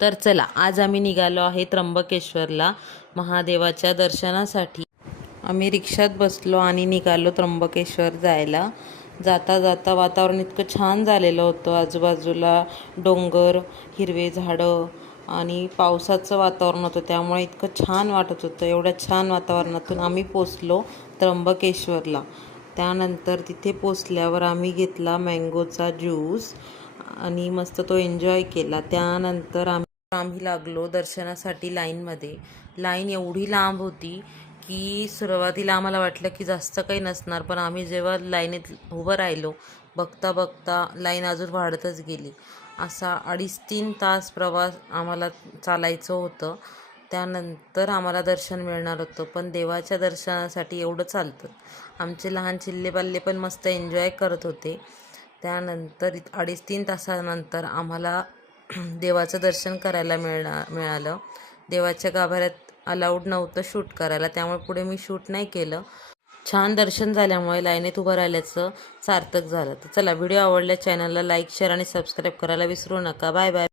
तर चला, आज आम्ही निघालो आहे त्र्यंबकेश्वरला महादेवाच्या दर्शनासाठी। आम्ही रिक्षात बसलो आणि निघालो त्र्यंबकेश्वर जायला। जाता जाता वातावरण इतकं छान झालेलं होतं, आजूबाजूला डोंगर, हिरवे झाडं आणि पावसाचं वातावरण होतं, त्यामुळे इतकं छान वाटत होतं। एवढ्या छान वातावरणातून आम्ही पोचलो त्र्यंबकेश्वरला। त्यानंतर तिथे पोचल्यावर आम्ही घेतला मँगोचा ज्यूस आणि मस्त तो एन्जॉय केला। त्यानंतर आम्ही लागलो दर्शनासाठी लाईनमध्ये। लाईन एवढी लांब होती की सुरुवातीला आम्हाला वाटलं की जास्त काही नसणार, पण आम्ही जेव्हा लाईनीत उभं राहिलो, बघता बघता लाईन अजून वाढतच गेली। असा 2.5-3 तास प्रवास आम्हाला चालायचं होतं। त्यानंतर आम्हाला दर्शन मिळणार होतं, पण देवाच्या दर्शनासाठी एवढं चालतं। आमचे लहान चिल्लेपाल्ले पण मस्त एन्जॉय करत होते। त्यानंतर 2.5-3 तासानंतर आम्हाला देवाचं दर्शन करायला मिळालं। देवाच्या गाभाऱ्यात अलाउड नव्हतं शूट करायला, त्यामुळे पुढे मी शूट नाही केलं। छान दर्शन झाल्यामुळे लाईनीत उभं राहिल्याचं सार्थक झालं। तर चला, व्हिडिओ आवडल्या चॅनलला लाईक, शेअर आणि सबस्क्राईब करायला विसरू नका। Bye bye.